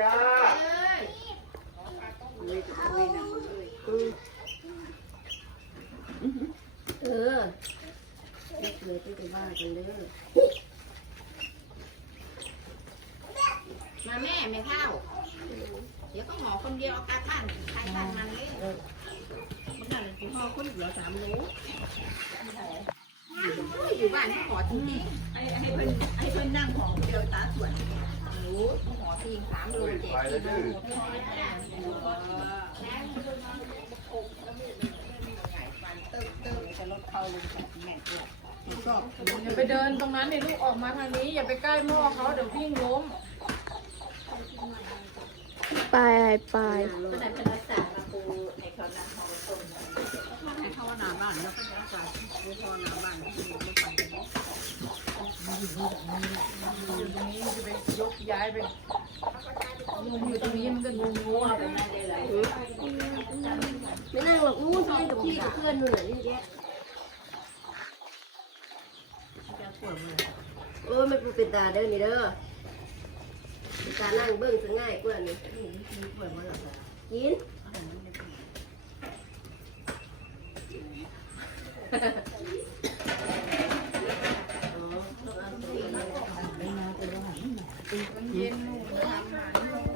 จ้าเออเด็กเลยที่ไปว่ากันเลยมาแม่ไม่เข้า เดี๋ยวก็หอคนเดียวเอากาท่านใครท่านมันเลยมันนั่นคือห่อคนเดียวสามรู้อยู่บ้านที่ขอจริงให้ให้เพิ่นให้เพิ่นนั่งของเดียวตาส วนๆรู้ขอทีสามโลเจ็ดไปแล้วดื้ออย่าไปเดินตรงนั้นเนี่ยลูกออกมาทางนี้ อย่าไปใกล้หม้อเขาเดี๋ยววิ่งล้มไปไปเพิ่นให้เพิ่นรักษามาปูให้เขานั่งของต้นให้เข้าหน้าบ้านแล้วก็จะฝากดูพอหน้าบ้านที่มันไป อยู่ตรงนี้จะไปยกย้ายไปลุงอยู่ตรงนี้มันก็งูงูเอาไปนั่นเลยเลยไม่นั่งหรอกนู้นที่กับพี่กับเพื่อนนู่นน่ะนี่แกโอ้ยมันเป็นตาเด้อนี่เด้อเป็นตานั่งเบิ้งซะง่ายกว่านี่กิน มันเย็นห